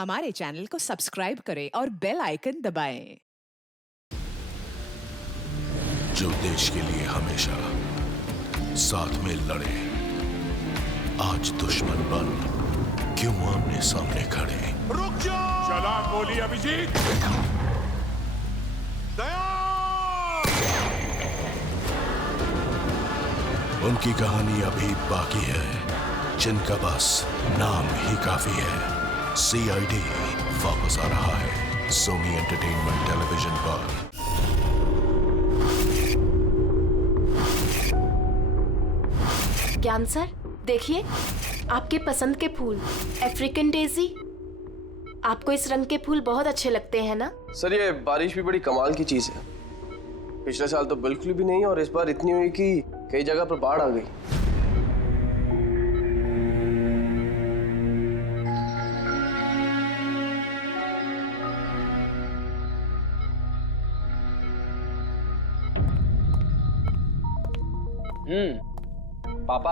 हमारे चैनल को सब्सक्राइब करें और बेल आइकन दबाएं। जो देश के लिए हमेशा साथ में लड़े, आज दुश्मन बन क्यों आमने सामने खड़े। रुक जाओ! चला गोली अभिजीत! दया! उनकी कहानी अभी बाकी है, जिनका बस नाम ही काफी है। CID वापस आ रहा है सोनी एंटरटेनमेंट टेलीविजन पर। ज्ञान सर, देखिए आपके पसंद के फूल, अफ्रीकन डेजी। आपको इस रंग के फूल बहुत अच्छे लगते हैं ना? सर, ये बारिश भी बड़ी कमाल की चीज है। पिछले साल तो बिल्कुल भी नहीं, और इस बार इतनी हुई कि कई जगह पर बाढ़ आ गई। पापा,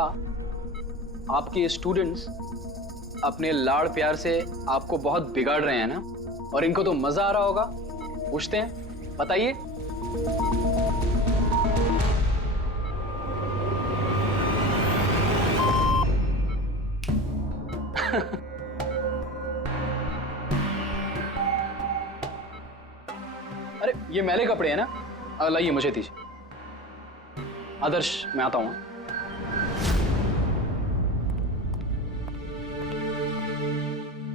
आपके स्टूडेंट्स अपने लाड़ प्यार से आपको बहुत बिगाड़ रहे हैं ना, और इनको तो मजा आ रहा होगा। पूछते हैं, बताइए। अरे ये मैले कपड़े हैं ना, लाइए मुझे दीजिए। आदर्श, मैं आता हूं।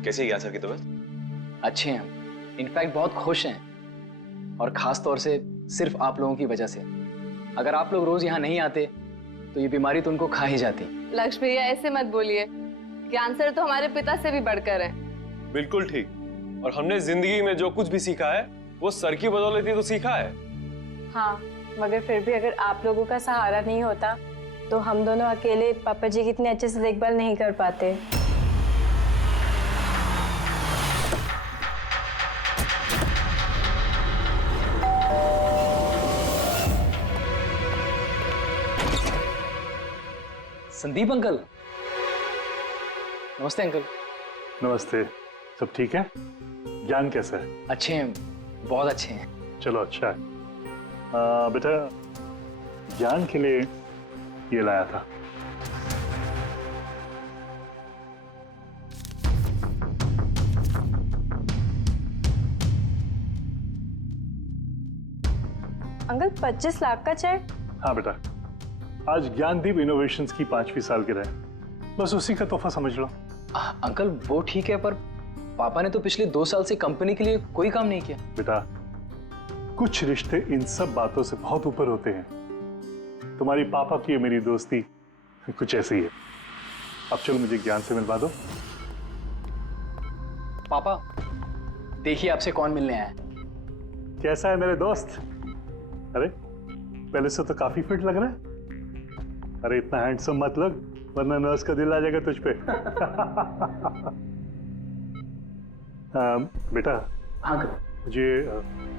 कैसी है ज्ञान सर की तबीयत? अच्छे हैं, इनफैक्ट बहुत खुश हैं, और खास तौर से सिर्फ आप लोगों की वजह से। अगर आप लोग रोज यहाँ नहीं आते तो ये बीमारी तो उनको खा ही जाती। लक्ष्मी भैया, ऐसे मत बोलिए। ज्ञान सर तो हमारे पिता से भी बढ़कर हैं। बिल्कुल ठीक। और हमने जिंदगी में जो कुछ भी सीखा है वो सर की बदौलत ही तो सीखा है। हाँ, मगर फिर भी अगर आप लोगों का सहारा नहीं होता तो हम दोनों अकेले पापा जी की इतने अच्छे से देखभाल नहीं कर पाते। संदीप अंकल। नमस्ते अंकल। नमस्ते। सब ठीक है? ज्ञान कैसा है? अच्छे हैं, बहुत अच्छे हैं। चलो अच्छा है। बेटा, ज्ञान के लिए ये लाया था। अंकल, 25 लाख का चेक? हाँ बेटा, आज ज्ञानदीप इनोवेशंस की 5वीं सालगिरह है, बस उसी का तोहफा समझ लो। अंकल वो ठीक है, पर पापा ने तो पिछले 2 साल से कंपनी के लिए कोई काम नहीं किया। बेटा, कुछ रिश्ते इन सब बातों से बहुत ऊपर होते हैं। तुम्हारी पापा की मेरी दोस्ती कुछ ऐसी है। अब चलो मुझे ज्ञान से मिलवा दो। पापा देखिए आपसे कौन मिलने आया है। कैसा है मेरे दोस्त? अरे पहले से तो काफी फिट लग रहा है। अरे इतना हैंडसम मत लग, वरना नर्स का दिल आ जाएगा तुझ पे। बेटा। हाँ अंकल। मुझे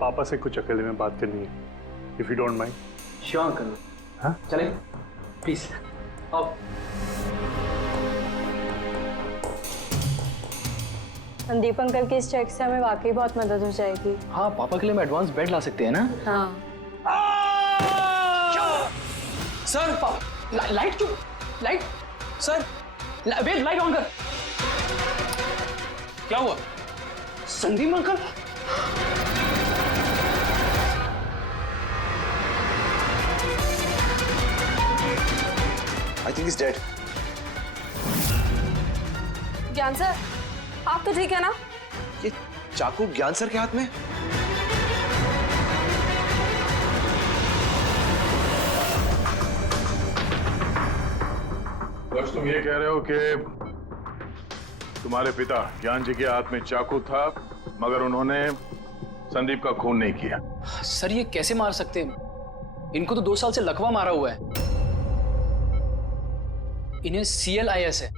पापा से कुछ अकेले में बात करनी है, if you don't mind. Sure uncle. हाँ चले प्लीज आओ। संदीप अंकल के इस चेक से हमें वाकई बहुत मदद हो जाएगी। हाँ, पापा के लिए हम एडवांस बेड ला सकते हैं ना। हाँ। सर लाइट क्यों? Light sir, wait, light on कर। क्या हुआ? Sandeep uncle. I think he's dead. Gyan sir, आप तो ठीक है ना? ये चाकू ज्ञान सर के हाथ में? बस तुम ये कह रहे हो कि तुम्हारे पिता ज्ञान जी के हाथ में चाकू था, मगर उन्होंने संदीप का खून नहीं किया। सर ये कैसे मार सकते हैं? इनको तो 2 साल से लकवा मारा हुआ है। इन्हें CLIS है,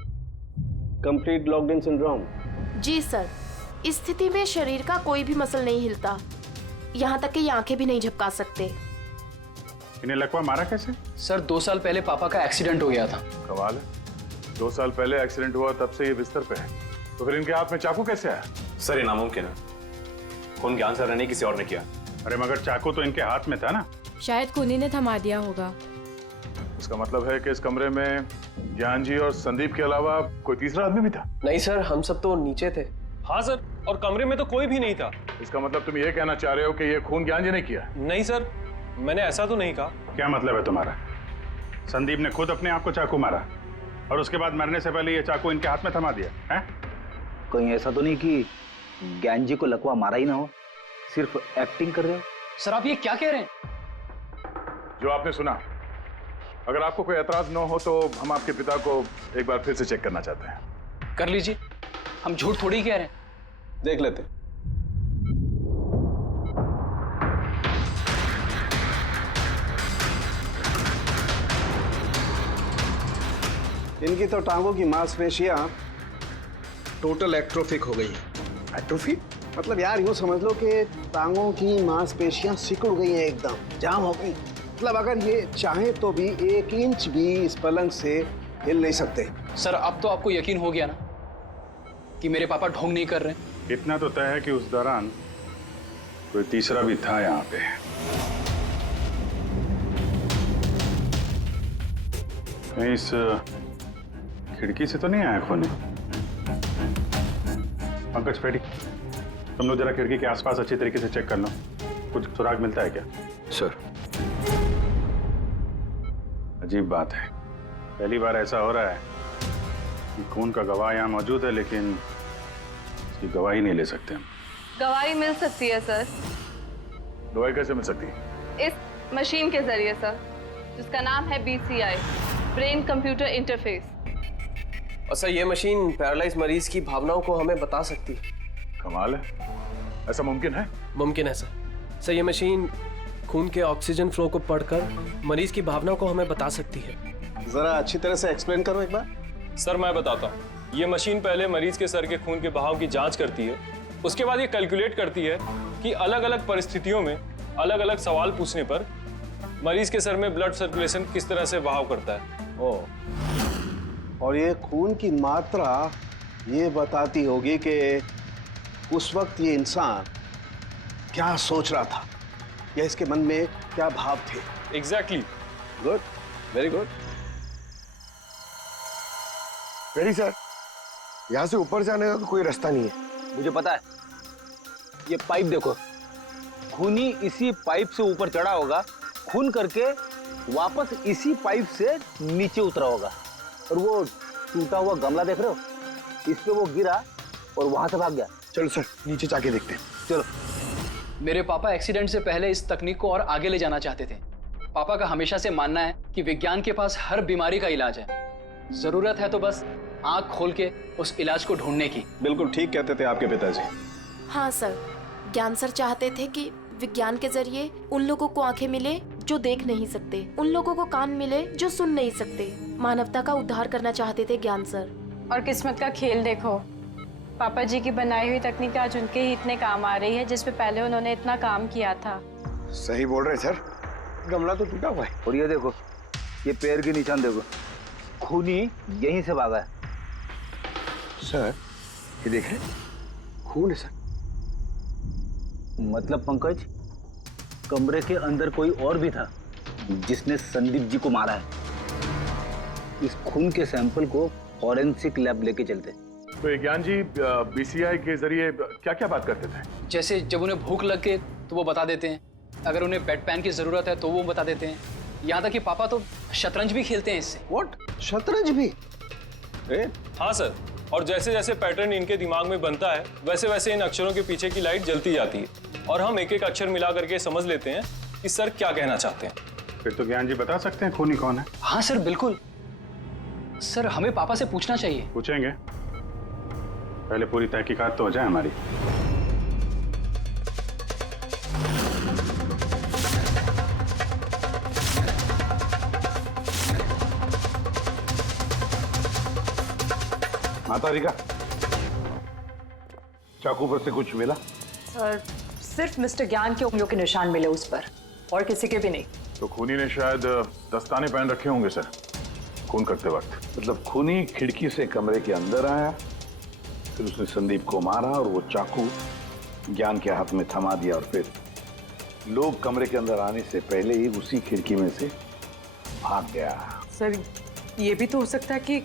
कंप्लीट लॉक्ड इन सिंड्रोम। जी सर, इस स्थिति में शरीर का कोई भी मसल नहीं हिलता, यहाँ तक कि आंखें भी नहीं झपका सकते। इन्हें लकवा मारा कैसे? सर 2 साल पहले पापा का एक्सीडेंट हो गया था। कमाल है, 2 साल पहले एक्सीडेंट हुआ तब से ये बिस्तर पे है। तो फिर इनके हाथ में चाकू कैसे आया? सर ये नामुमकिन है, खून ज्ञान सर ने किसी और ने किया। अरे मगर चाकू तो इनके हाथ में था ना। शायद खूनी ने थमा दिया होगा। इसका मतलब है कि इस कमरे में ज्ञान जी और संदीप के अलावा कोई तीसरा आदमी भी था? नहीं सर, हम सब तो नीचे थे। हाँ सर, और कमरे में तो कोई भी नहीं था। इसका मतलब तुम ये कहना चाह रहे हो कि ये खून ज्ञान जी ने किया? नहीं सर, मैंने ऐसा तो नहीं कहा। क्या मतलब है तुम्हारा? संदीप ने खुद अपने आप को चाकू मारा और उसके बाद मरने से पहले ये चाकू इनके हाथ में थमा दिया है? कहीं ऐसा तो नहीं कि ज्ञान जी को लकवा मारा ही ना हो, सिर्फ एक्टिंग कर रहे हो? सर आप ये क्या कह रहे हैं? जो आपने सुना, अगर आपको कोई एतराज न हो तो हम आपके पिता को एक बार फिर से चेक करना चाहते हैं। कर लीजिए, हम झूठ थोड़ी कह रहे हैं। देख लेते। इनकी तो टांगों की मांसपेशियां टोटल एट्रोफिक हो गई हैं। एट्रोफिक मतलब यार यूं समझ लो कि टांगों की मांसपेशियां सिकुड़ गई हैं, एकदम जाम हो गई। मतलब अगर ये चाहे तो भी 1 इंच भी इस पलंग से हिल नहीं सकते। सर अब तो आपको यकीन हो गया ना कि मेरे पापा ढोंग नहीं कर रहे? इतना तो तय है कि उस दौरान कोई तीसरा भी था यहाँ पे। कहीं इस खिड़की से तो नहीं आया खून? पंकज पेटी, तुम लोग जरा खिड़की के आसपास अच्छी तरीके से चेक कर लो, कुछ सुराग मिलता है क्या? सर अजीब बात है, पहली बार ऐसा हो रहा है कि खून का गवाह यहाँ मौजूद है लेकिन इसकी गवाही नहीं ले सकते हम। गवाही मिल सकती है सर। गवाही कैसे मिल सकती है? इस मशीन के जरिए सर, जिसका नाम है BCI, ब्रेन कंप्यूटर इंटरफेस। और सर ये मशीन पैरालाइज मरीज की भावनाओं को हमें बता सकती है। कमाल है, ऐसा मुमकिन है? मुमकिन है सर। सर ये मशीन खून के ऑक्सीजन फ्लो को पढ़कर मरीज की भावनाओं को हमें बता सकती है। जरा अच्छी तरह से एक्सप्लेन करो एक बार। सर मैं बताता हूँ, ये मशीन पहले मरीज के सर के खून के बहाव की जांच करती है, उसके बाद ये कैलकुलेट करती है कि अलग अलग परिस्थितियों में अलग अलग सवाल पूछने पर मरीज के सर में ब्लड सर्कुलेशन किस तरह से बहाव करता है। और ये खून की मात्रा ये बताती होगी कि उस वक्त ये इंसान क्या सोच रहा था या इसके मन में क्या भाव थे। Exactly. Good, very good. Very sir, यहाँ से ऊपर जाने का कोई रास्ता नहीं है। मुझे पता है, ये पाइप देखो, खूनी इसी पाइप से ऊपर चढ़ा होगा, खून करके वापस इसी पाइप से नीचे उतरा होगा। और वो टूटा हुआ गमला देख रहे हो, इस पे वो गिरा और वहां से भाग गया। चलो सर नीचे जाके देखते हैं। चलो। मेरे पापा एक्सीडेंट से पहले इस तकनीक को और आगे ले जाना चाहते थे। पापा का हमेशा से मानना है कि विज्ञान के पास हर बीमारी का इलाज है, जरूरत है तो बस आंख खोल के उस इलाज को ढूंढने की। बिल्कुल ठीक कहते थे आपके पिताजी। हाँ सर, ज्ञान सर चाहते थे कि विज्ञान के जरिए उन लोगों को आंखें मिले जो देख नहीं सकते, उन लोगों को कान मिले जो सुन नहीं सकते। मानवता का उद्धार करना चाहते थे ज्ञान सर। और किस्मत का खेल देखो, पापा जी की बनाई हुई तकनीक आज उनके ही इतने काम आ रही है जिसपे पहले उन्होंने इतना काम किया था। सही बोल रहे सर, गमला तो टूटा हुआ है। और ये देखो, ये पैर के निशान देखो, खूनी यहीं से भागा है। सर ये देखें, खून है सर। मतलब पंकज, कमरे के अंदर कोई और भी था जिसने संदीप जी को मारा है। इस खून के सैंपल को फॉरेंसिक लैब लेके चलते। तो ये ज्ञान जी BCI के जरिए क्या क्या बात करते थे? जैसे जब उन्हें भूख लग के तो वो बता देते हैं, अगर उन्हें बेड पैन की जरूरत है तो वो बता देते हैं। यहाँ तक कि पापा तो शतरंज भी खेलते हैं इससे। व्हाट? शतरंज भी? हाँ सर, और जैसे जैसे पैटर्न इनके दिमाग में बनता है वैसे वैसे इन अक्षरों के पीछे की लाइट जलती जाती है और हम एक एक अक्षर मिला करके समझ लेते हैं कि सर क्या कहना चाहते हैं। फिर तो ज्ञान जी बता सकते हैं खूनी कौन है। हाँ सर बिल्कुल। सर हमें पापा से पूछना चाहिए। पूछेंगे, पहले पूरी तहकीकात तो हो जाए हमारी। माता रिका, चाकू पर से कुछ मिला? सर सिर्फ मिस्टर ज्ञान के उंगलियों के निशान मिले उस पर, और किसी के भी नहीं। तो खूनी ने शायद दस्ताने पहन रखे होंगे सर खून करते वक्त। मतलब खूनी खिड़की से कमरे के अंदर आया फिर उसने संदीप को मारा और वो चाकू ज्ञान के हाथ में थमा दिया और फिर लोग कमरे के अंदर आने से पहले ही उसी खिड़की में से भाग गया। सर ये भी तो हो सकता है कि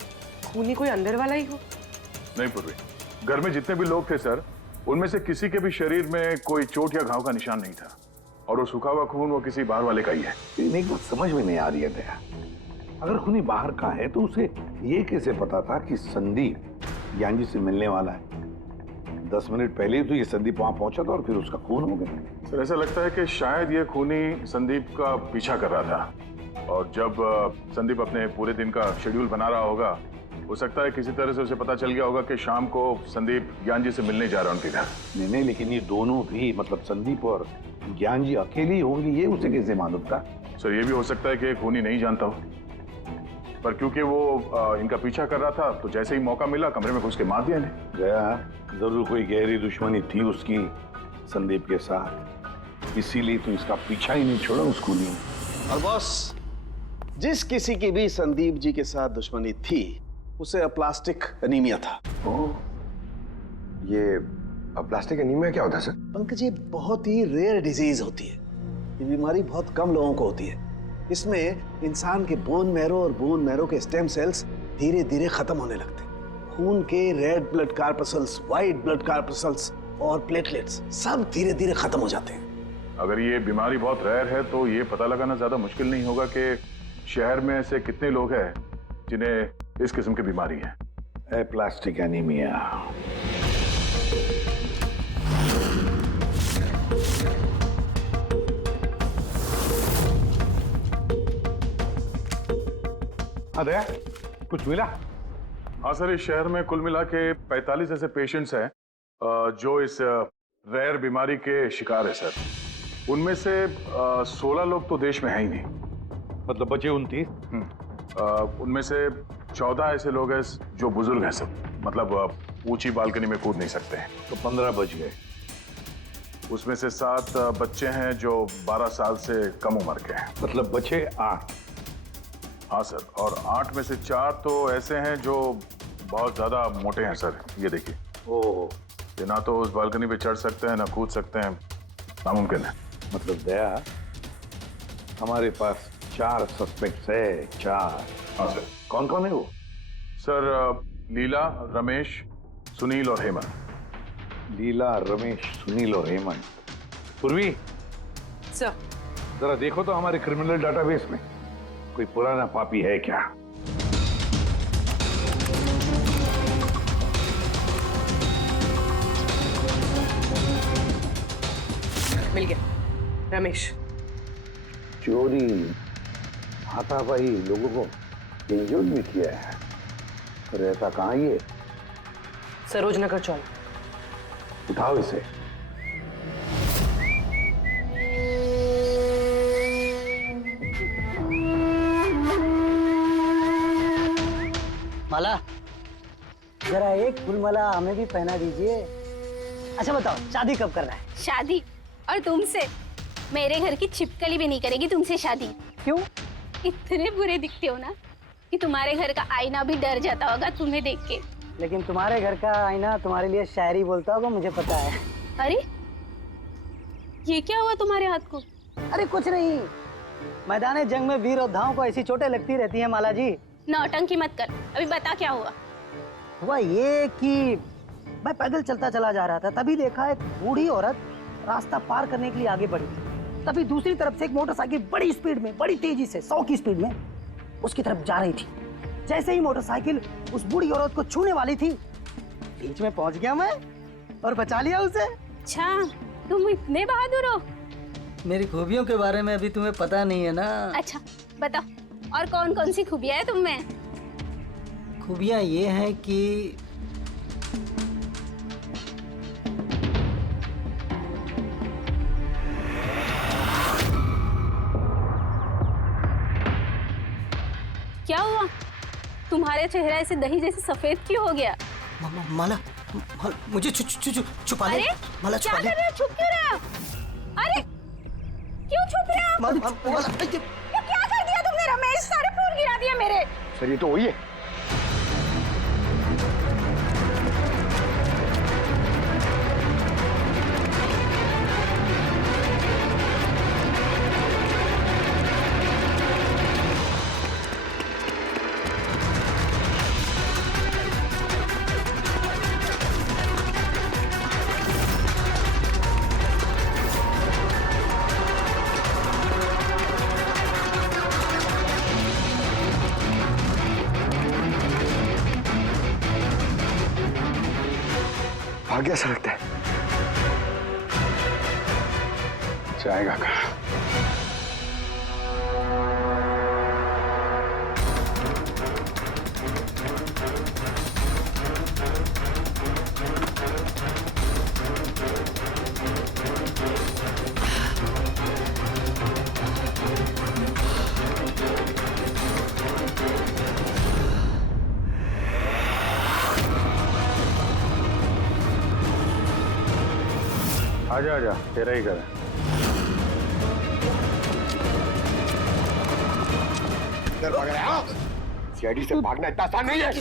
खूनी कोई अंदर वाला ही हो। नहीं पूर्वी, घर में जितने भी लोग थे सर, उनमें से किसी के भी शरीर में कोई चोट या घाव का निशान नहीं था और वो सूखा हुआ खून वो किसी बाहर वाले का ही है। एक बात समझ में नहीं आ रही है दया, अगर खूनी बाहर का है तो उसे ये कैसे पता था कि संदीप ज्ञान जी से मिलने वाला है? 10 मिनट पहले ही तो ये संदीप वहां पहुंचा था और फिर उसका खून हो गया। सर ऐसा लगता है कि शायद ये खूनी संदीप का पीछा कर रहा था और जब संदीप अपने पूरे दिन का शेड्यूल बना रहा होगा, हो सकता है किसी तरह से उसे पता चल गया होगा कि शाम को संदीप ज्ञान जी से मिलने जा रहा है उनके घर। नहीं, लेकिन ये दोनों भी, मतलब संदीप और ज्ञान जी अकेले ही होंगे, ये उसे कैसे मालूम था? सर ये भी हो सकता है कि खूनी नहीं जानता हो, पर क्योंकि वो इनका पीछा कर रहा था तो जैसे ही मौका मिला कमरे में घुस के मार दिया इन्हें। गया जरूर कोई गहरी दुश्मनी थी उसकी संदीप के साथ, इसीलिए तो इसका पीछा ही नहीं छोड़ा उस खूनी ने। और बॉस, जिस किसी की भी संदीप जी के साथ दुश्मनी थी उसे अप्लास्टिक एनीमिया था। ये अप्लास्टिक एनीमिया क्या होता है सर? पंकज, ये बहुत ही रेयर डिजीज होती है। ये बीमारी बहुत कम लोगों को होती है। इसमें इंसान के बोन मैरो और बोन मैरो के स्टेम सेल्स धीरे धीरे खत्म होने लगते हैं। खून के red blood corpuscles, white blood corpuscles और प्लेटलेट्स सब धीरे धीरे खत्म हो जाते हैं। अगर ये बीमारी बहुत रेयर है तो ये पता लगाना ज्यादा मुश्किल नहीं होगा कि शहर में ऐसे कितने लोग हैं जिन्हें इस किस्म की बीमारी है। Aplastic anaemia. दया, कुछ मिला? हाँ सर, इस शहर में कुल मिला के 45 ऐसे पेशेंट्स हैं जो इस रेयर बीमारी के शिकार है सर। उनमें से 16 लोग तो देश में है ही नहीं, मतलब बचे 29। उनमें से 14 ऐसे लोग हैं जो बुजुर्ग हैं सर, मतलब ऊंची बालकनी में कूद नहीं सकते हैं। तो 15 बच गए। उसमें से 7 बच्चे हैं जो 12 साल से कम उम्र के हैं, मतलब बचे 8। हाँ सर, और 8 में से 4 तो ऐसे हैं जो बहुत ज्यादा मोटे हैं सर। ये देखिए, ये ना तो उस बालकनी पे चढ़ सकते हैं ना कूद सकते हैं, नामुमकिन है। मतलब दया, हमारे पास 4 सस्पेक्ट्स है। 4। हाँ सर। कौन कौन है वो? सर लीला, रमेश, सुनील और हेमंत। लीला, रमेश, सुनील और हेमंत। पूर्वी सर, जरा देखो तो हमारे क्रिमिनल डाटाबेस में कोई पुराना पापी है क्या? मिल गया, रमेश। चोरी, हाथापाई, लोगों को इंजर्ड भी किया है। रहता कहाँ ये? सरोजनगर चौक। उठाओ इसे। माला, जरा एक फूल माला हमें भी पहना दीजिए। अच्छा बताओ, शादी कब करना है? शादी? और तुमसे? मेरे घर की छिपकली भी नहीं करेगी तुमसे शादी। क्यों? इतने बुरे दिखते हो ना कि तुम्हारे घर का आईना भी डर जाता होगा तुम्हें देख के। लेकिन तुम्हारे घर का आईना तुम्हारे लिए शायरी बोलता होगा, मुझे पता है। अरे ये क्या हुआ तुम्हारे हाथ को? अरे कुछ नहीं, मैदान जंग में वीर योद्धाओं को ऐसी चोटें लगती रहती हैं माला जी। नौटंकी मत कर, अभी बता क्या हुआ। हुआ ये कि मैं पैदल चलता चला जा रहा था, तभी देखा एक बूढ़ी औरत रास्ता पार करने के लिए आगे बढ़ी। तभी दूसरी तरफ से एक मोटरसाइकिल बड़ी स्पीड में, बड़ी तेजी से 100 की स्पीड में उसकी तरफ जा रही थी। जैसे ही मोटरसाइकिल उस बूढ़ी औरत को छूने वाली थी, बीच में पहुंच गया मैं और बचा लिया उसे। अच्छा, तुम इतने बहादुर हो। मेरी खूबियों के बारे में अभी तुम्हें पता नहीं है ना। अच्छा बताओ, और कौन कौन सी खूबियां है तुम में? खूबियां ये हैं कि क्या हुआ? तुम्हारे चेहरा ऐसे दही जैसे सफेद क्यों हो गया? माला, मुझे छुपा ले। अरे माला, क्या कर रहे हो? छुप क्यों रहे हो? अरे क्यों छुप रहे हो? ये क्या कर दिया तुमने? रमेश, सारे फूल गिरा दिया मेरे। सर ये तो वही है। भाग गया सा लगता है। जाएगा कहाँ? आजा आजा, तेरा ही घर है। इधर भाग रहा है? सीआईडी से भागना इतना आसान नहीं है।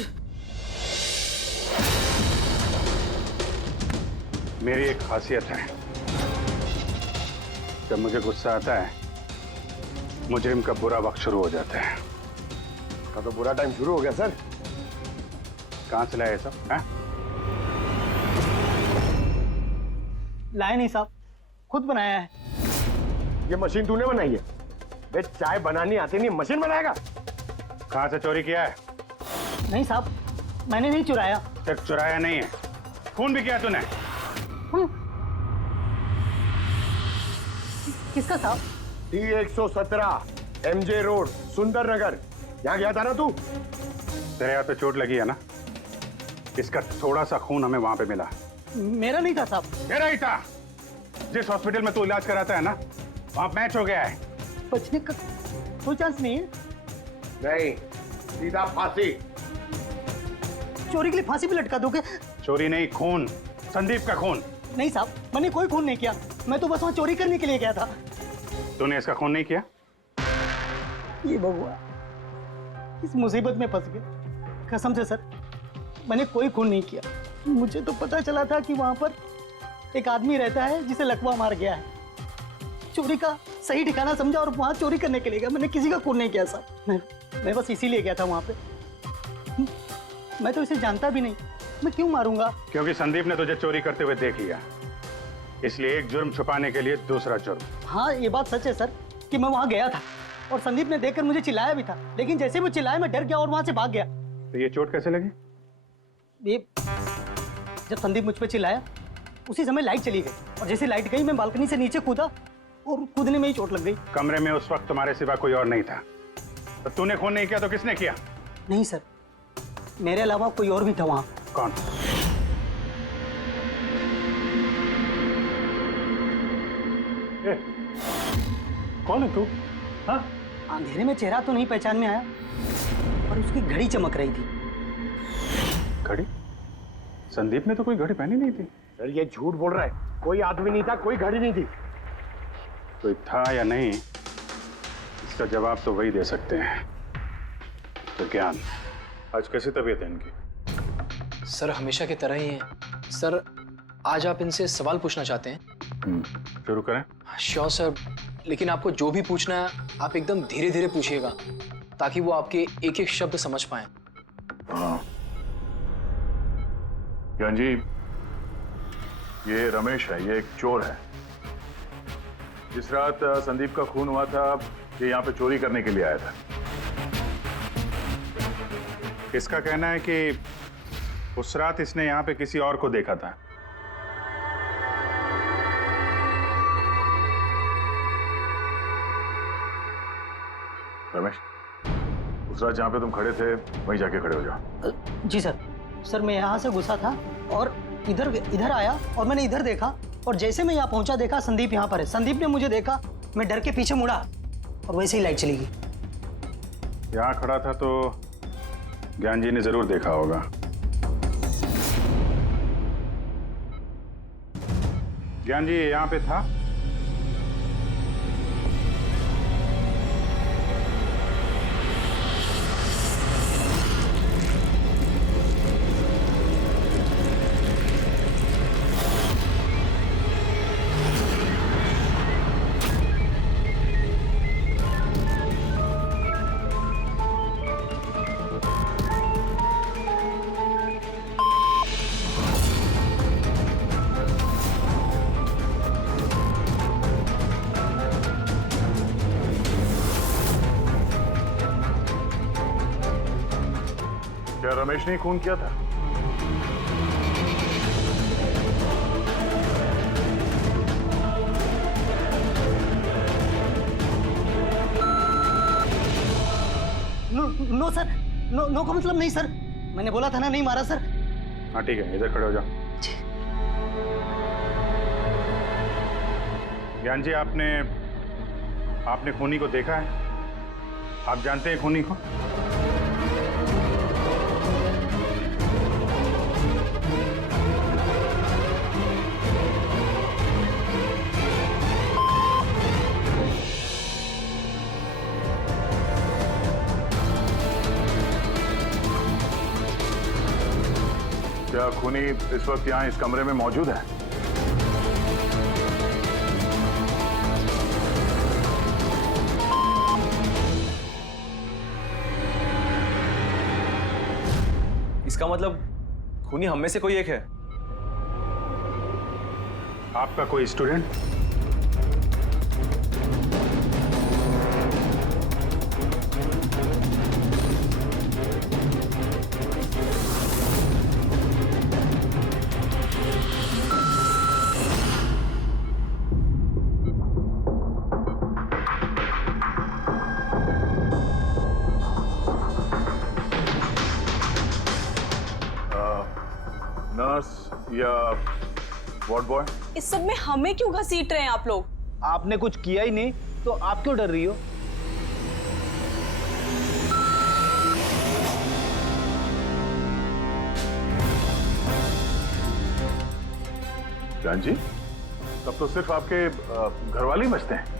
मेरी एक खासियत है, जब मुझे गुस्सा आता है मुजरिम का बुरा वक्त शुरू हो जाता है। का तो बुरा टाइम शुरू हो गया सर। कहाँ से लाया ये सब? हैं? लाए नहीं साहब, खुद बनाया है। ये मशीन तूने बनाई है? बे चाय बनानी आती नहीं, मशीन बनाएगा? कहाँ से चोरी किया है? नहीं साहब, मैंने नहीं चुराया। सिर्फ चुराया नहीं है, खून भी किया तूने। किसका साहब? T117 MJ रोड सुंदर नगर, यहाँ गया था ना तू? तेरे हाथ पे चोट लगी है ना, इसका थोड़ा सा खून हमें वहां पे मिला। मेरा नहीं था साहब। तेरा ही था। जिस हॉस्पिटल में तू इलाज कराता है ना, वहां मैच हो गया है। बचने का कोई चांस नहीं है। नहीं, सीधा फांसी। चोरी के लिए फांसी भी लटका दोगे? चोरी नहीं, खून, संदीप का खून। नहीं साहब, मैंने कोई खून नहीं किया, मैं तो बस वहां चोरी करने के लिए गया था। तूने इसका खून नहीं किया? ये भगवान, इस मुसीबत में फंस गए। कसम से सर, मैंने कोई खून नहीं किया। मुझे तो पता चला था कि वहां पर एक आदमी रहता है जिसे लकवा मार गया है। चोरी का सही ठिकाना समझा और वहां चोरी करने के लिए गया। मैंने किसी का खून नहीं किया साहब, मैं बस इसीलिए गया था वहां पे। मैं तो इसे जानता भी नहीं, मैं क्यों मारूंगा? क्योंकि संदीप ने तुझे चोरी करते हुए देख लिया, इसलिए एक जुर्म छुपाने के लिए दूसरा जुर्म। हाँ, ये बात सच है सर कि मैं वहां गया था और संदीप ने देखकर मुझे चिल्लाया भी था, लेकिन जैसे वो चिल्लाया मैं डर गया और वहां से भाग गया। तो ये चोट कैसे लगी? ये जब संदीप मुझ पर चिल्लाया उसी समय लाइट चली गई और जैसे लाइट गई मैं बालकनी से नीचे कूदा और कूदने में ही चोट लग गई। कमरे में उस वक्त तुम्हारे सिवा कोई और नहीं था, तो तूने खून नहीं किया तो किसने किया? नहीं सर, मेरे अलावा कोई और भी था वहां। कौन? कौन है तू? हाँ? अंधेरे में चेहरा तो नहीं पहचान में आया, पर उसकी घड़ी चमक रही थी। घड़ी? संदीप ने तो कोई घड़ी पहनी नहीं थी। सर ये झूठ बोल रहा है, कोई आदमी नहीं था, कोई घड़ी नहीं थी। कोई था या नहीं, इसका जवाब तो वही दे सकते हैं। तो ज्ञान, आज कैसी तबीयत है इनकी? सर हमेशा की तरह ही है। सर आज आप इनसे सवाल पूछना चाहते हैं? शुरू करें? श्योर सर, लेकिन आपको जो भी पूछना है आप एकदम धीरे धीरे पूछिएगा ताकि वो आपके एक एक शब्द समझ पाए। हाँ ज्ञान जी, ये रमेश है, ये एक चोर है। जिस रात संदीप का खून हुआ था ये यहाँ पे चोरी करने के लिए आया था। इसका कहना है कि उस रात इसने यहाँ पे किसी और को देखा था। रमेश, उस रात जहाँ पे तुम खड़े थे वहीं जाके खड़े हो जाओ। जी सर। सर मैं यहाँ से घुसा था और इधर आया और मैंने इधर देखा और जैसे मैं यहाँ पहुंचा देखा संदीप यहाँ पर है। संदीप ने मुझे देखा, मैं डर के पीछे मुड़ा और वैसे ही लाइट चली गई। यहाँ खड़ा था तो ज्ञान जी ने जरूर देखा होगा। ज्ञान जी यहाँ पे था? क्या रमेश ने खून किया था? नो का मतलब नहीं सर, मैंने बोला था ना नहीं मारा सर। हाँ ठीक है, इधर खड़े हो जाओ। ज्ञान जी, आपने खूनी को देखा है? आप जानते हैं खूनी को? क्या खूनी इस वक्त यहाँ इस कमरे में मौजूद है? इसका मतलब खूनी हम में से कोई एक है। आपका कोई स्टूडेंट? नर्स या वार्ड बॉय? इस सब में हमें क्यों घसीट रहे हैं आप लोग? आपने कुछ किया ही नहीं तो आप क्यों डर रही हो? ज्ञान जी, तब तो सिर्फ आपके घर वाले ही बचते हैं।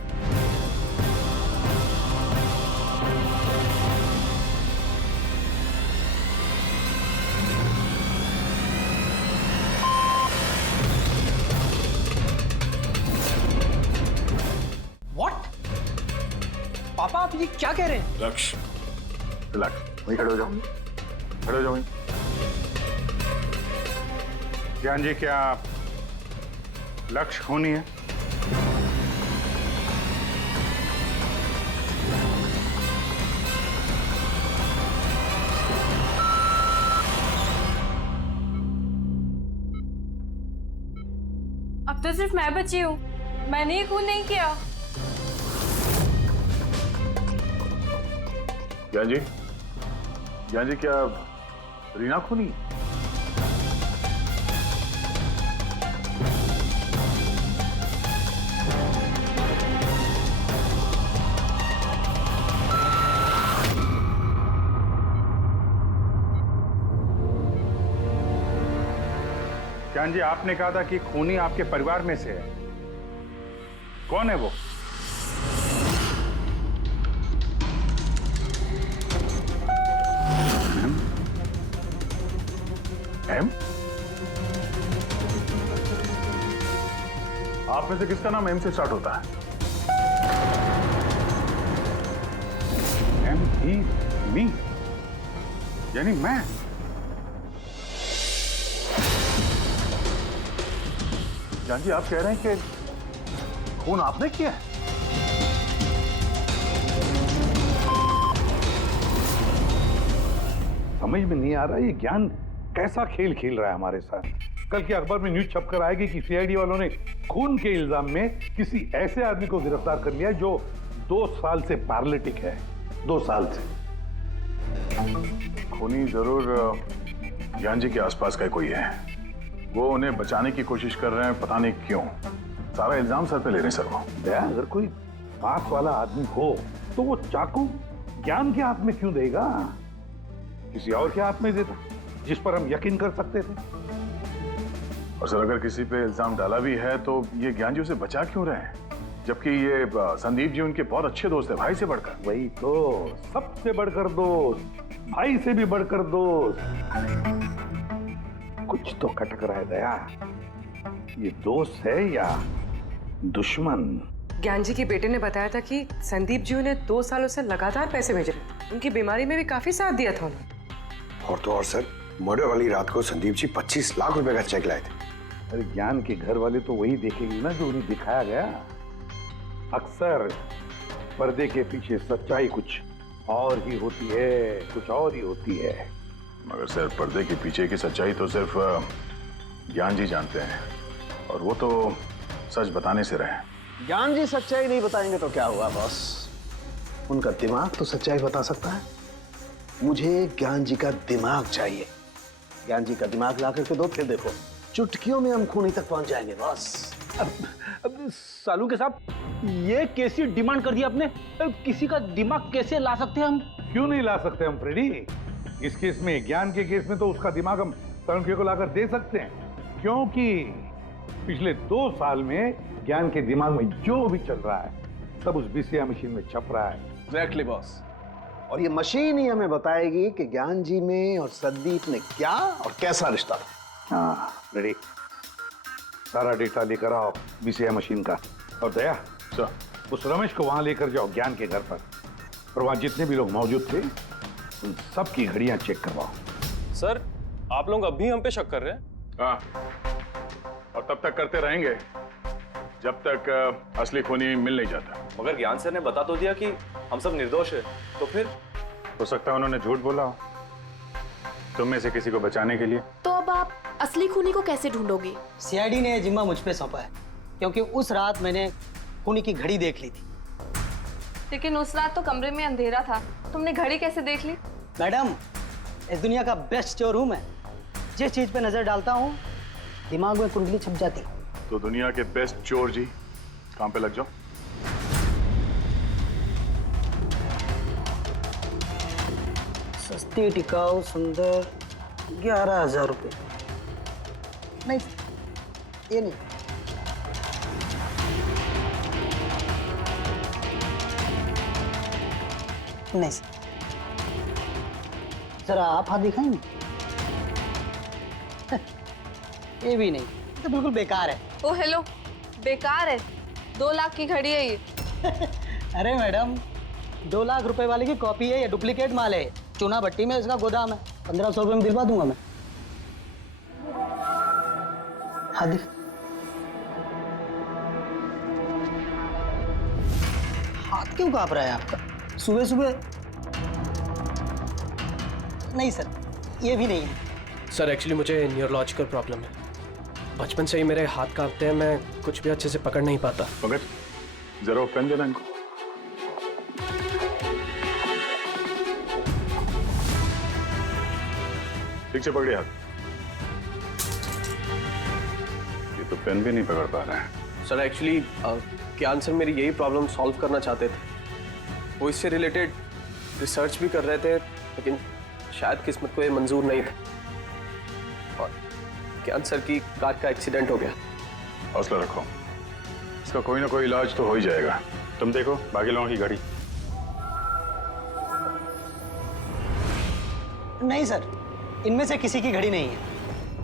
पापा आप ये क्या कह रहे हैं? लक्ष्य, रिलैक्स, वहीं खड़े हो जाओ, खड़े हो जाओ वहीं। ज्ञान जी, क्या लक्ष्य खूनी है? अब तो सिर्फ मैं बची हूँ, मैंने ही खून नहीं किया। ज्ञान जी, क्या रीना खूनी? ज्ञान जी, आपने कहा था कि खूनी आपके परिवार में से है। कौन है वो? एम? आप में से किसका नाम एम से स्टार्ट होता है? एम ही मी, यानी मैं। जान जी, आप कह रहे हैं कि खून आपने किया है? समझ में नहीं आ रहा ये ज्ञान कैसा खेल खेल रहा है हमारे साथ। कल के अखबार में न्यूज छप कर आएगी कि सीआईडी वालों ने खून के इल्जाम में किसी ऐसे आदमी को गिरफ्तार कर लिया जो 2 साल से पैरालिटिक है। 2 साल से। खूनी जरूर ज्ञान जी के आसपास का कोई है। वो उन्हें बचाने की कोशिश कर रहे हैं, पता नहीं क्यों। सारा इल्जाम सर पे ले रहे हैं सर वो। अगर कोई पास वाला आदमी हो तो वो चाकू ज्ञान के हाथ में क्यों देगा? किसी और के हाथ में देता जिस पर हम यकीन कर सकते थे। और सर, अगर किसी पे इल्जाम डाला भी है तो ये ज्ञान जी उसे बचा क्यों रहे हैं? जबकि ये संदीप जी उनके बहुत अच्छे दोस्त है, भाई से बढ़कर। वही तो, सबसे बढ़कर दोस्त, भाई से भी बढ़कर दोस्त। कुछ तो खटक रहा है दया। ये दोस्त है या दुश्मन? ज्ञान जी के बेटे ने बताया था कि संदीप जी उन्हें 2 सालों से लगातार पैसे भेज रहे थे। उनकी बीमारी में भी काफी साथ दिया था उन्होंने। और तो और सर, मर्डर वाली रात को संदीप जी 25 लाख रुपए का चेक लाए थे। अरे ज्ञान के घर वाले तो वही देखेंगे ना जो उन्हें दिखाया गया। अक्सर पर्दे के पीछे सच्चाई कुछ और ही होती है, कुछ और ही होती है। मगर सर, पर्दे के पीछे की सच्चाई तो सिर्फ ज्ञान जी जानते हैं, और वो तो सच बताने से रहे। ज्ञान जी सच्चाई नहीं बताएंगे तो क्या हुआ बॉस? उनका दिमाग तो सच्चाई बता सकता है। मुझे ज्ञान जी का दिमाग चाहिए। ज्ञान जी का दिमाग ला करके दो, फिर देखो चुटकियों में हम खूनी तक पहुंच जाएंगे बॉस। अब सालू के साहब, ये कैसी डिमांड कर दी आपने? किसी का दिमाग कैसे ला सकते हैं हम? क्यों नहीं ला सकते हम फ्रेडी? इस केस में, ज्ञान के केस में तो उसका दिमाग हम तरुण को लाकर दे सकते हैं, क्योंकि पिछले 2 साल में ज्ञान के दिमाग में जो भी चल रहा है सब उस बीसीआई मशीन में छप रहा है। Exactly boss. और ये मशीन ही हमें बताएगी कि ज्ञान जी में और संदीप में क्या और कैसा रिश्ता था। हाँ रेडी, सारा डेटा लेकर आओ बीसीआई मशीन का। और दया सर, उस रमेश को वहां लेकर जाओ ज्ञान के घर पर, और वहां जितने भी लोग मौजूद थे उन सब की घड़ियां चेक करवाओ। सर, आप लोग अब भी हम पे शक कर रहे हैं? हाँ, और तब तक करते रहेंगे जब तक असली खूनी मिल नहीं जाता। मगर ज्ञान सर ने बता तो दिया कि हम सब निर्दोष है, तो फिर? हो सकता है उन्होंने झूठ बोला हो तुम में से किसी को बचाने के लिए। तो अब आप असली खूनी को कैसे ढूंढोगे? सीआईडी ने जिम्मा मुझ पे सौंपा है, क्योंकि उस रात मैंने खूनी की घड़ी देख ली थी। लेकिन उस रात तो कमरे में अंधेरा था, तुमने घड़ी कैसे देख ली? मैडम, इस दुनिया का बेस्ट चोर हूं मैं। जिस चीज पे नजर डालता हूं दिमाग में कुंडली छप जाती। तो दुनिया के बेस्ट चोर जी काम पे लग जाओ। सस्ती टिकाऊ सुंदर 11,000 रुपए। नहीं, ये नहीं। नहीं जरा आप हाथ दिखाएंगे? ये भी नहीं, तो बिल्कुल बेकार है। ओ हेलो, बेकार है? 2 लाख की घड़ी है ये। अरे मैडम, 2 लाख रुपए वाले की कॉपी है, ये डुप्लीकेट माल है। चूना भट्टी में इसका गोदाम है, 1500 रुपए में दिलवा दूंगा मैं। हाँ दिख। हाथ क्यों कांप रहा है आपका सुबह सुबह? नहीं सर, ये भी नहीं है। सर एक्चुअली मुझे न्यूरोलॉजिकल प्रॉब्लम है, बचपन से ही मेरे हाथ कांपते हैं, मैं कुछ भी अच्छे से पकड़ नहीं पाता। पंकज, जरा पेन देना इनको। ठीक से पकड़िए हाथ। ये तो पेन भी नहीं पकड़ पा रहा है। सर एक्चुअली ज्ञान सर मेरी यही प्रॉब्लम सॉल्व करना चाहते थे। वो इससे रिलेटेड रिसर्च भी कर रहे थे, लेकिन शायद किस्मत को ये मंजूर नहीं था, और ज्ञान सर की कार का एक्सीडेंट हो गया। हौसला रखो, इसका कोई ना कोई इलाज तो हो ही जाएगा। तुम देखो बाकी लोगों की घड़ी। नहीं सर, इनमें से किसी की घड़ी नहीं है।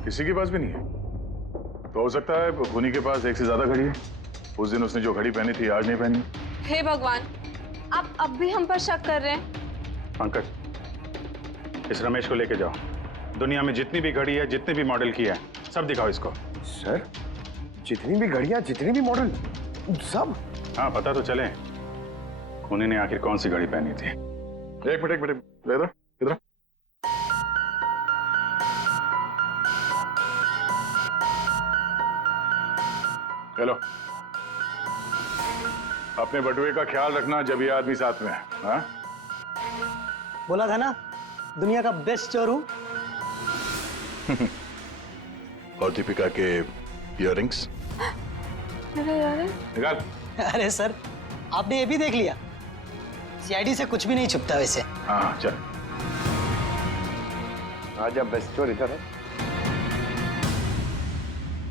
किसी के पास भी नहीं है? तो हो सकता है खूनी के पास एक से ज्यादा घड़ी है। उस दिन उसने जो घड़ी पहनी थी आज नहीं पहनी। हे भगवान, आप अब भी हम पर शक कर रहे हैं? पंकज, इस रमेश को लेके जाओ। दुनिया में जितनी भी घड़ी है, जितने भी मॉडल की है, सब दिखाओ इसको। सर, जितनी भी घड़ियां, जितने भी मॉडल, सब? हाँ, पता तो चले खूनी ने आखिर कौन सी घड़ी पहनी थी। एक मिनट इधर इधर। हेलो, अपने बटुए का ख्याल रखना जब ये आदमी साथ में है। हाँ? बोला था ना, दुनिया का बेस्ट चोर हूं। और दीपिका के इयररिंग्स निकाल। अरे सर, आपने ये भी देख लिया? सीआईडी से कुछ भी नहीं छुपता वैसे। हाँ चल। आज अब बेस्ट चोर इधर है।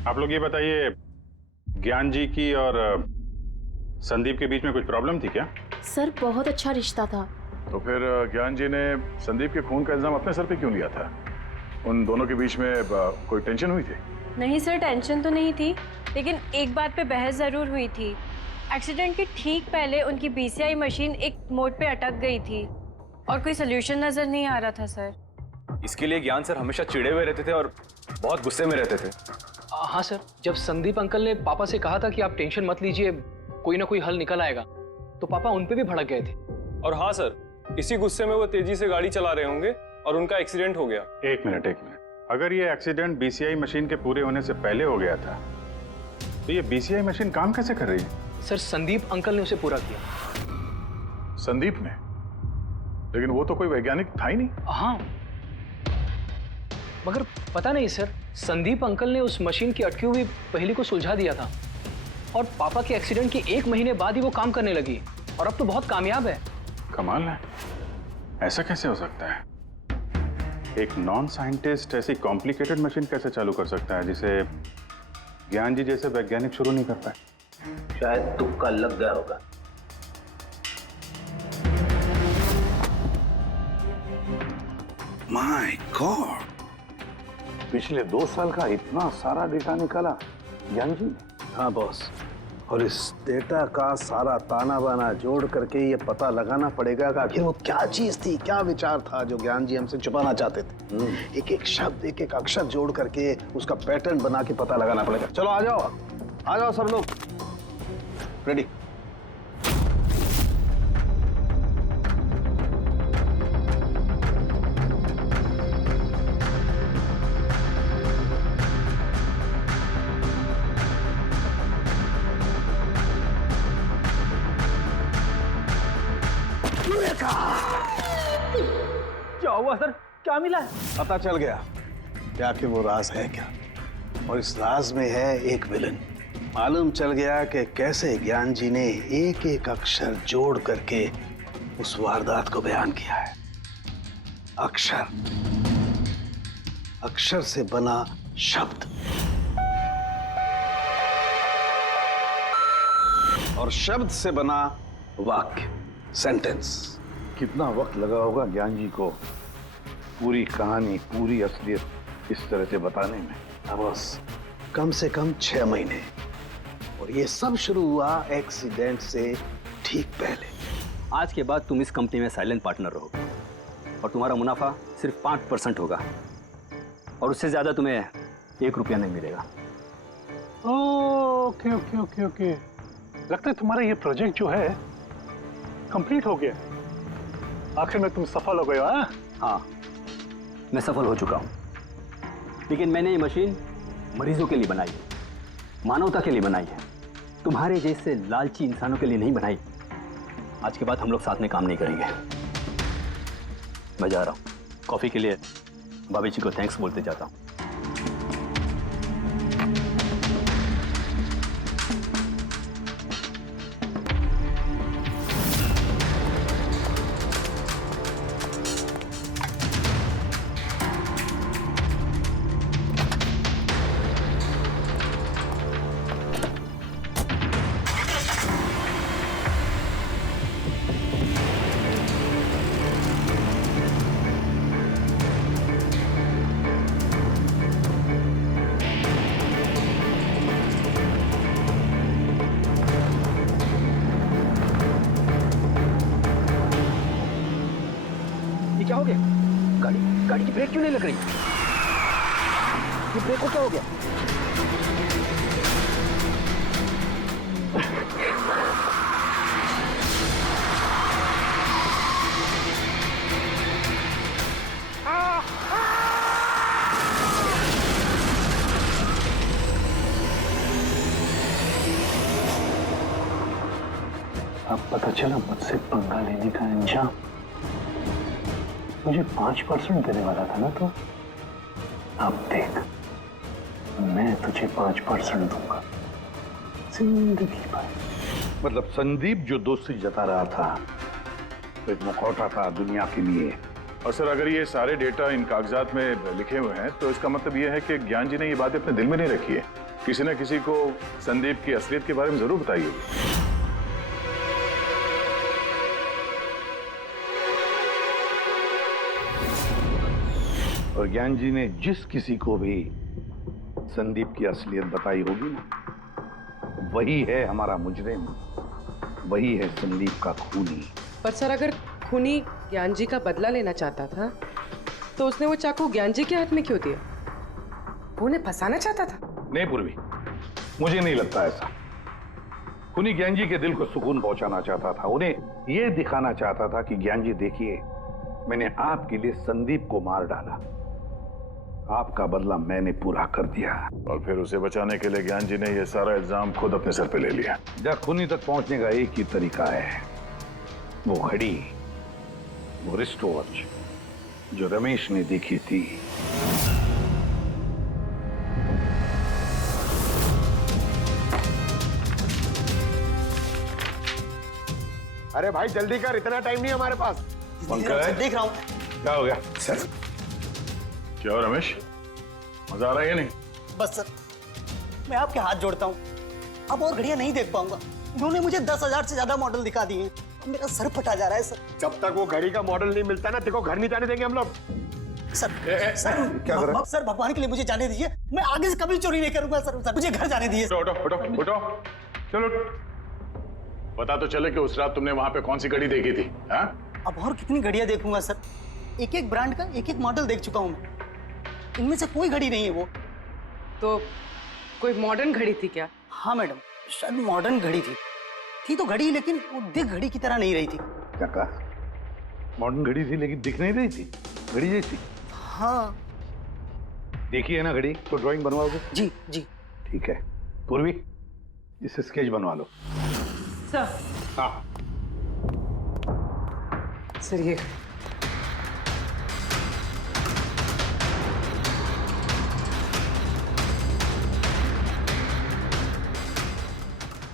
आप लोग ये बताइए, ज्ञान जी की और संदीप के बीच में कुछ प्रॉब्लम थी क्या? सर, बहुत अच्छा रिश्ता था। तो फिर ज्ञान जी ने संदीप के खून का इल्जाम अपने सर पे क्यों लिया था? उन दोनों के बीच में कोई टेंशन हुई थी? नहीं सर, टेंशन तो नहीं थी, लेकिन एक बात पे बहस जरूर हुई थी। एक्सीडेंट के ठीक पहले उनकी बीसीआई मशीन एक मोड़ पे अटक गई थी और कोई सोल्यूशन नजर नहीं आ रहा था सर। इसके लिए ज्ञान सर हमेशा चिढ़े हुए रहते थे और बहुत गुस्से में रहते थे। हाँ सर, जब संदीप अंकल ने पापा से कहा था कि आप टेंशन मत लीजिए, कोई ना कोई हल निकल आएगा, तो पापा उन पे भी भड़क गए थे। और हाँ सर, इसी गुस्से में वो तेजी से गाड़ी चला रहे होंगे और उनका एक्सीडेंट हो गया। एक मिनट, अगर ये एक्सीडेंट बीसीआई मशीन के पूरे होने से पहले हो गया था, तो ये बीसीआई मशीन काम कैसे कर रही है? सर, संदीप अंकल ने उसे पूरा किया। संदीप ने? लेकिन वो तो कोई वैज्ञानिक था ही नहीं। हाँ, मगर पता नहीं सर, संदीप अंकल ने उस मशीन की अटकी हुई पहेली को सुलझा दिया था और पापा के एक्सीडेंट के 1 महीने बाद ही वो काम करने लगी और अब तो बहुत कामयाब है। कमाल है, ऐसा कैसे हो सकता है? एक नॉन साइंटिस्ट ऐसी कॉम्प्लिकेटेड मशीन कैसे चालू कर सकता है जिसे ज्ञान जी जैसे वैज्ञानिक शुरू नहीं कर पाए? शायद तुक्का लग गया होगा। माय गॉड, पिछले 2 साल का इतना सारा डेटा निकाला ज्ञान जी। हाँ बॉस, और इस डेटा का सारा ताना बाना जोड़ करके ये पता लगाना पड़ेगा कि आखिर वो क्या चीज थी, क्या विचार था जो ज्ञान जी हमसे छुपाना चाहते थे। एक एक शब्द, एक एक अक्षर जोड़ करके उसका पैटर्न बना के पता लगाना पड़ेगा। चलो आ जाओ सब लोग, रेडी। क्या हुआ सर, क्या मिला? पता चल गया कि आखिर वो राज है क्या, और इस राज में है एक विलन। मालूम चल गया कि कैसे ज्ञान जी ने एक एक अक्षर जोड़ करके उस वारदात को बयान किया है। अक्षर से बना शब्द और शब्द से बना वाक्य, सेंटेंस। कितना वक्त लगा होगा ज्ञान जी को पूरी कहानी, पूरी असलियत इस तरह से बताने में? बस कम से कम 6 महीने, और ये सब शुरू हुआ एक्सीडेंट से ठीक पहले। आज के बाद तुम इस कंपनी में साइलेंट पार्टनर रहोगे और तुम्हारा मुनाफा सिर्फ 5% होगा और उससे ज्यादा तुम्हें 1 रुपया नहीं मिलेगा। ओके ओके ओके ओके, लगता है तुम्हारा ये प्रोजेक्ट जो है कंप्लीट हो गया। आखिर में तुम सफल हो गए हो। हाँ, मैं सफल हो चुका हूँ, लेकिन मैंने ये मशीन मरीजों के लिए बनाई है, मानवता के लिए बनाई है, तुम्हारे जैसे लालची इंसानों के लिए नहीं बनाई। आज के बाद हम लोग साथ में काम नहीं करेंगे। मैं जा रहा हूँ, कॉफी के लिए भाभी जी को थैंक्स बोलते जाता हूँ। क्या हो गया? गाड़ी की ब्रेक क्यों नहीं लग रही? ये ब्रेक को क्या हो गया? अब पता चला मुझसे पंगा लेने का अंजाम। मुझे 5% देने वाला था ना, तो अब देख, मैं तुझे 5% दूंगा जिंदगी भर। मतलब संदीप जो दोस्ती जता रहा था तो एक मुखौटा था दुनिया के लिए। और सर, अगर ये सारे डेटा इन कागजात में लिखे हुए हैं तो इसका मतलब ये है कि ज्ञान जी ने ये बातें अपने दिल में नहीं रखी है। किसी न किसी को संदीप की असलियत के बारे में जरूर बताई होगी। और ज्ञान जी ने जिस किसी को भी संदीप की असलियत बताई होगी ना, वही है हमारा मुजरिम, वही है संदीप का खूनी। पर सर, अगर खूनी ज्ञान जी का बदला लेना चाहता था तो उसने वो चाकू ज्ञान जी के हाथ में क्यों दिया? वो उन्हें फंसाना चाहता था? नहीं पूर्वी, मुझे नहीं लगता ऐसा। खूनी ज्ञान जी के दिल को सुकून पहुंचाना चाहता था, उन्हें यह दिखाना चाहता था कि ज्ञान जी देखिए, मैंने आपके लिए संदीप को मार डाला, आपका बदला मैंने पूरा कर दिया। और फिर उसे बचाने के लिए ज्ञान जी ने यह सारा इल्जाम खुद अपने सर पे ले लिया। जब खूनी तक पहुंचने का एक ही तरीका है, वो घड़ी वो रिस्ट वॉच जो रमेश ने देखी थी। अरे भाई जल्दी कर, इतना टाइम नहीं है हमारे पास। देख रहा हूँ। क्या हो गया सर? क्या हो रमेश, मजा आ रहा है या नहीं? बस सर, मैं आपके हाथ जोड़ता हूँ, अब और घड़ियां नहीं देख पाऊंगा। इन्होंने मुझे 10,000 से ज्यादा मॉडल दिखा दिए हैं, मेरा सर फटा जा रहा है सर। जब तक वो घड़ी का मॉडल नहीं मिलता ना, देखो घर नहीं जाने देंगे हम लोग। सर क्या कर रहा है? सर भगवान के लिए मुझे जाने दीजिए, मैं आगे से कभी चोरी नहीं करूंगा सर, मुझे घर जाने दीजिए। उठो उठो उठो, चलो पता तो चले कि उस रात तुमने वहां पे कौन सी घड़ी देखी थी? हाँ? अब और कितनी घड़ियां देखूंगा सर, एक एक ब्रांड का एक एक मॉडल देख चुका हूँ मैं, इनमें से कोई घड़ी नहीं है वो। तो कोई मॉडर्न घड़ी थी क्या? हाँ मैडम, शायद मॉडर्न घड़ी थी तो घड़ी, लेकिन वो दिख घड़ी की तरह नहीं रही थी। क्या कहा? मॉडर्न घड़ी थी लेकिन दिख नहीं रही थी, घड़ी जैसी? हाँ। देखी है ना घड़ी, तो ड्राइंग बनवाओगे? जी जी। ठीक है पूर्वी, इसे स्केच बनवा लो। सर। हाँ सर ये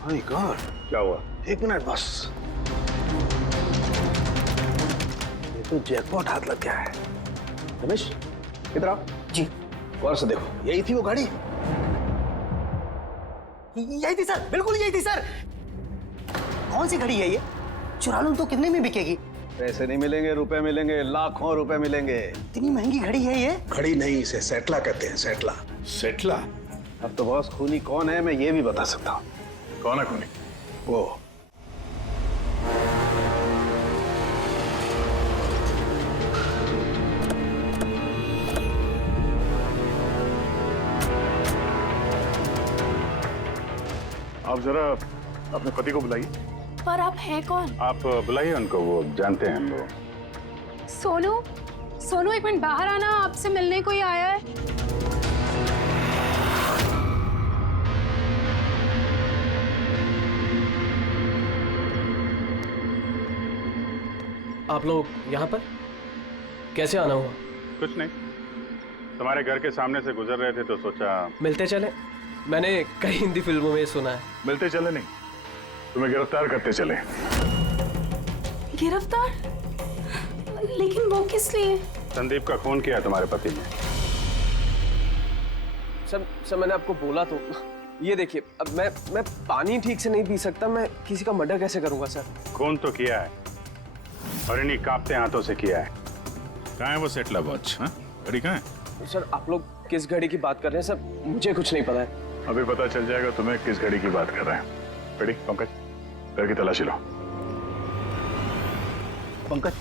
माय गॉड, क्या हुआ? 1 मिनट बस, ये तो जैकपॉट हाथ लग गया है। रमेश इधर आओ। जी। और से देखो, यही थी वो गाड़ी? यही थी सर, बिल्कुल यही थी सर। कौन सी घड़ी है ये? चुरा लूं तो कितने में बिकेगी? पैसे नहीं मिलेंगे, रुपए मिलेंगे, लाखों रुपए मिलेंगे। इतनी महंगी घड़ी है ये? घड़ी नहीं, इसे सेटला कहते हैं, सेटला। सेटला? अब तो बॉस खूनी कौन है मैं ये भी बता सकता हूँ। कौन है खूनी? वो आप जरा अपने पति को बुलाइए। पर आप हैं कौन? आप बुलाइए उनको, वो जानते हैं हम लोग। सोनू, सोनू एक मिनट बाहर आना, आपसे मिलने कोई आया है। आप लोग यहाँ पर कैसे आना हुआ? कुछ नहीं, तुम्हारे घर के सामने से गुजर रहे थे तो सोचा मिलते चले। मैंने कई हिंदी फिल्मों में सुना है। मिलते चले नहीं, तुम्हें गिरफ्तार करते चले। गिरफ्तार? लेकिन वो किस लिए? संदीप का खून किया तुम्हारे पति ने। सर मैंने आपको बोला तो, ये देखिए, अब मैं पानी ठीक से नहीं पी सकता, मैं किसी का मर्डर कैसे करूंगा सर? खून तो किया है और इन्हीं कांपते हाथों से किया है। कहाँ है वो सेटला वॉच? घड़ी कहाँ है? सर आप लोग किस घड़ी की बात कर रहे हैं सर? मुझे कुछ नहीं पता है। अभी पता चल जाएगा तुम्हें किस घड़ी की बात कर रहे हैं। घड़ी, पंकज घर की तलाशी लो। पंकज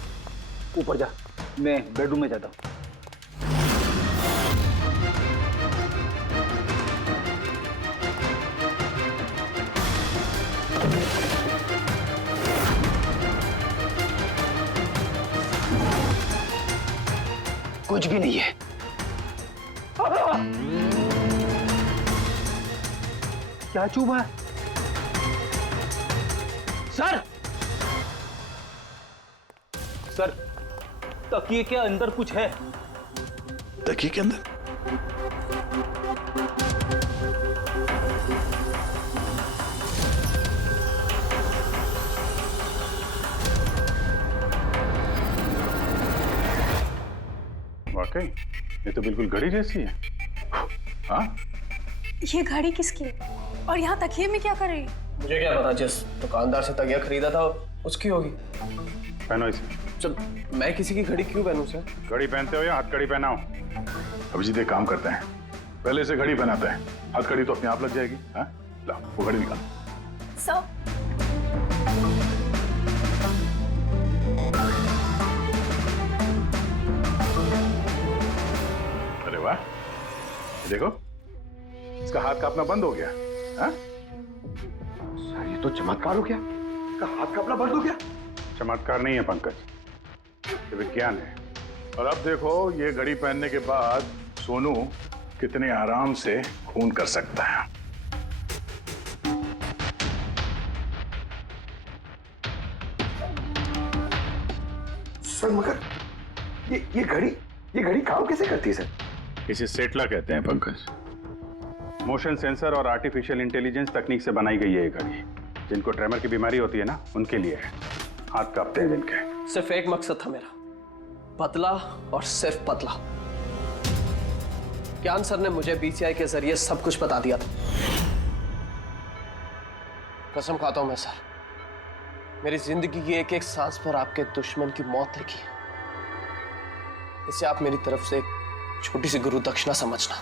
ऊपर जा, मैं बेडरूम में जाता हूँ। कुछ भी नहीं है। क्या चुभा है? सर तकिए के अंदर कुछ है। तकिए के अंदर? वाकई ये तो बिल्कुल घड़ी जैसी है। हाँ? ये घड़ी किसकी है? और यहाँ तकिए में क्या कर रही है? मुझे क्या पता, जिस दुकानदार से तकिया खरीदा था उसकी होगी। पहनो इसे। सर मैं किसी की घड़ी क्यों पहनूं सर? घड़ी पहनते हो या हथकड़ी पहनाओ? अभिजीत एक काम करते हैं, पहले से घड़ी पहनाते हैं, हथकड़ी तो अपने आप लग जाएगी। हाँ? ला वो घड़ी निकाल। सर अरे वाह, देखो इसका हाथ कांपना बंद हो गया। हाँ? सर ये तो चमत्कार हो गया, इसका हाथ कांपना बंद हो गया। चमत्कार नहीं है पंकज, ये विज्ञान है। और अब देखो ये घड़ी पहनने के बाद सोनू कितने आराम से खून कर सकता है। सर मगर ये घड़ी काम कैसे करती है सर? इसे सेटला कहते हैं पंकज। मोशन सेंसर और आर्टिफिशियल इंटेलिजेंस तकनीक से बनाई गई है ये घड़ी। जिनको ट्रेमर की बीमारी होती है ना, उनके लिए है। हाथ कांपते हैं जिनके। सिर्फ एक मकसद था मेरा, पतला और सिर्फ पतला। ज्ञान सर ने मुझे बीसीआई के जरिए सब कुछ बता दिया था। कसम खाता हूं मैं सर, मेरी जिंदगी की एक एक सांस पर आपके दुश्मन की मौत लिखी है। इसे आप मेरी तरफ से एक छोटी सी गुरु दक्षिणा समझना।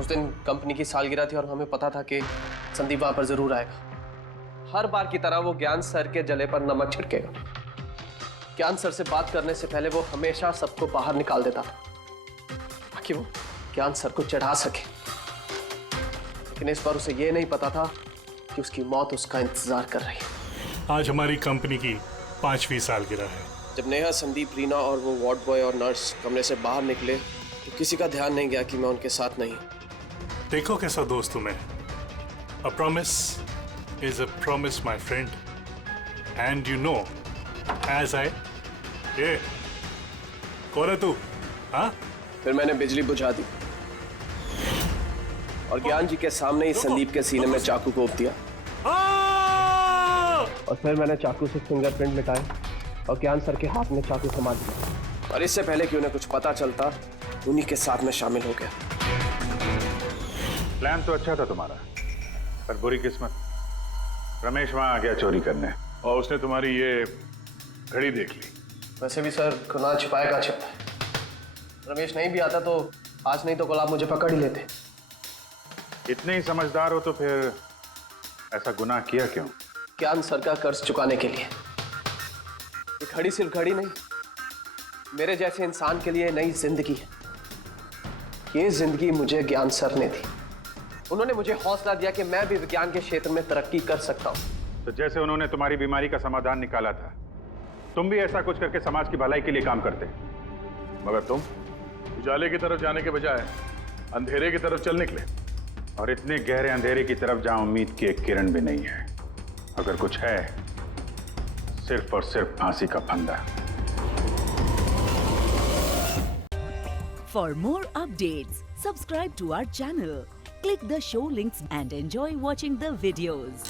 उस दिन कंपनी की सालगिरह थी और हमें पता था कि संदीप वहां पर जरूर आएगा। हर बार की तरह वो ज्ञान सर के जले पर नमक छिड़केगा। ज्ञान सर से बात करने से पहले वो हमेशा सबको बाहर निकाल देता था ताकि वो ज्ञान सर को चढ़ा सके। लेकिन इस बार उसे यह नहीं पता था कि उसकी मौत उसका इंतजार कर रही है। आज हमारी कंपनी की 5वीं सालगिरह है। जब नेहा, संदीप, रीना और वो वार्ड बॉय और नर्स कमरे से बाहर निकले तो किसी का ध्यान नहीं गया कि मैं उनके साथ नहीं। देखो कैसा दोस्त हूं मैं। A promise is a promise, my friend. And you know, as I... ये कौन है तू? हाँ? फिर मैंने बिजली बुझा दी और ज्ञान जी के सामने ही संदीप के सीने में चाकू घोंप दिया। और फिर मैंने चाकू से फिंगरप्रिंट मिटाए और ज्ञान सर के हाथ में चाकू थमा दिया। और इससे पहले कि उन्हें कुछ पता चलता, उन्हीं के साथ में शामिल हो गया। प्लान तो अच्छा था तुम्हारा, पर बुरी किस्मत, रमेश वहां आ गया चोरी करने और उसने तुम्हारी ये घड़ी देख ली। वैसे भी सर, गुनाह छिपाए का छिपा है। रमेश नहीं भी आता तो आज नहीं तो कल आप मुझे पकड़ ही लेते। इतने ही समझदार हो तो फिर ऐसा गुनाह किया क्यों? ज्ञान सर का कर्ज चुकाने के लिए। ये घड़ी सिर्फ घड़ी नहीं, मेरे जैसे इंसान के लिए नई जिंदगी है। ये जिंदगी मुझे ज्ञान सर ने दी। उन्होंने मुझे हौसला दिया कि मैं भी विज्ञान के क्षेत्र में तरक्की कर सकता हूं। तो जैसे उन्होंने तुम्हारी बीमारी का समाधान निकाला था, तुम भी ऐसा कुछ करके समाज की भलाई के लिए काम करते। मगर तुम उजाले की तरफ जाने के बजाय अंधेरे की तरफ चल निकले, और इतने गहरे अंधेरे की तरफ जहां उम्मीद की एक किरण भी नहीं है। अगर कुछ है, सिर्फ और सिर्फ फांसी का फंदा। For more updates, subscribe to our channel, click the show links and enjoy watching the videos.